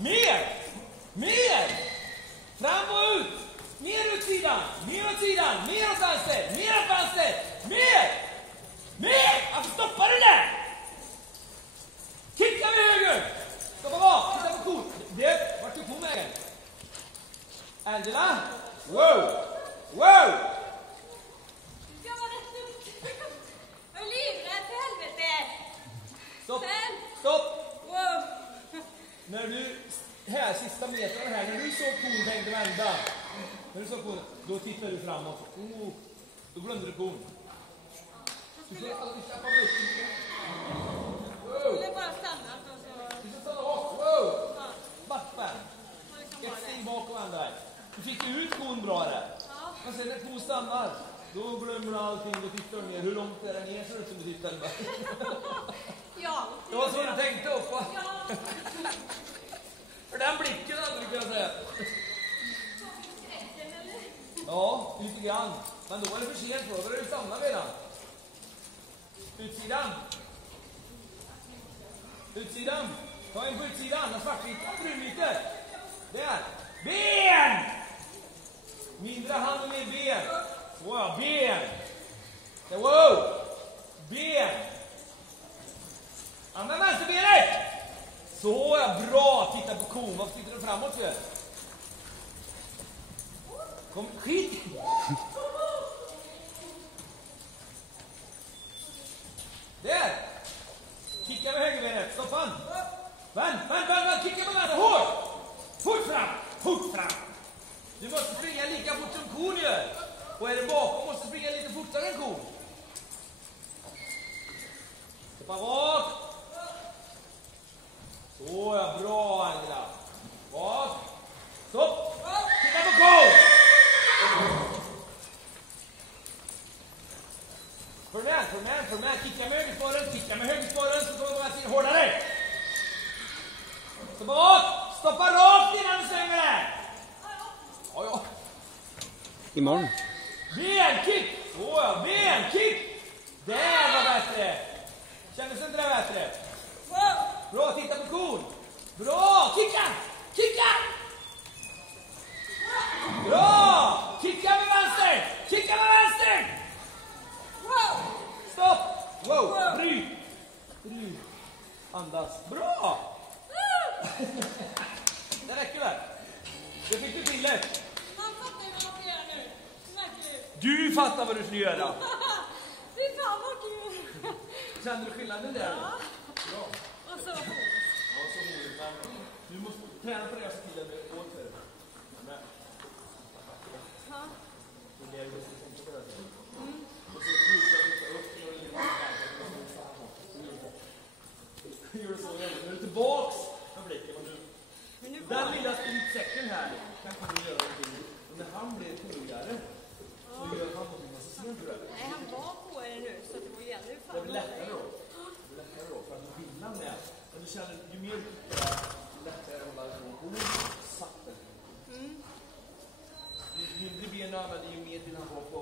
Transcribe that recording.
Mer! Mer! Fram och ut! Mer åt sidan! Mer åt sidan! Mer åt vänster! Mer åt vänster! Mer! Mer! Varför stoppar du där? Kicka med höger! Stoppa bak! Titta på kon! Det vart du på vägen? Angela? Wow! Wow! Jag var rätt upp. Jag är livrädd för helvete. Stopp! Sen. Stopp! Wow. När du, här sista metern här, när du såg kon tänkte vända. När du såg kon, då tittar du framåt. Då glömde du kon. Du får alltid släppa bussen. Wow! Det är bara stanna. Du ska stanna bak. Wow! Backspänn. Ett steg bak och vända. Du fick ju ut kon bra där. Ja. Men sen när kon stannar, då glömmer du allting. Då tittar du ner. Hur långt är det ner så ut som du tittar? Ja. Det var så du tänkte upp, va? Ja. För den blicken hade du kunnat säga. Ja, lite grann. Men då var det för sent, då var det stannat redan. Utsidan. Utsidan. Ta en på utsidan. Den svartvita brun lite. Där. Ben! Mindre hand och mer ben. Wow, ben. Wow. Ben. Använd vänsterbenet. Så är bra. Titta på kon. Varför tittar du framåt för? Kom, skit. Där. Kicka med högerbenet. Stoppa han. Vänd. Kicka med vänster. Hårt. Fort fram. Du måste springa lika fort som kon gör. Och är det bakom måste du springa lite fortare än kon. Stoppa bak. Så är bra, Angela. Bak. Stopp. Titta på kon. För när. Kicka med högerspåren. Så kommer man till hårdare. Så bak. Stoppa rakt innan du svänger där. Ja. Imorgon. Benkick. Så, benkick. Där var bättre. Kändes inte det bättre? Bra, titta på kon. Bra, kicka. Bra! Kicka med vänster! Stopp! Wow! Bryt! Andas. Bra! Det räcker väl? Det fick du till det. Han fattar ju vad man får göra nu. Verkligen. Du fattar vad du ska göra. Fy fan vad kul. Kände du skillnaden där? Ja. Bra. Och så roligt. Ja, så roligt. Du måste träna på det jag sa till dig med år för. Ja. Gör så igen. Nu är du tillbaks med blicken. Den lilla spritsäcken här kan du göra någonting. Och när han blir roligare så gör han någonting man ser inte det. Nej, han var på er nu så det går igen. Det blir lättare då. För att skillnaden är att du känner ju mer lättare att hålla igång sakta. Ju mindre ben du använder, ju mer vill han ha på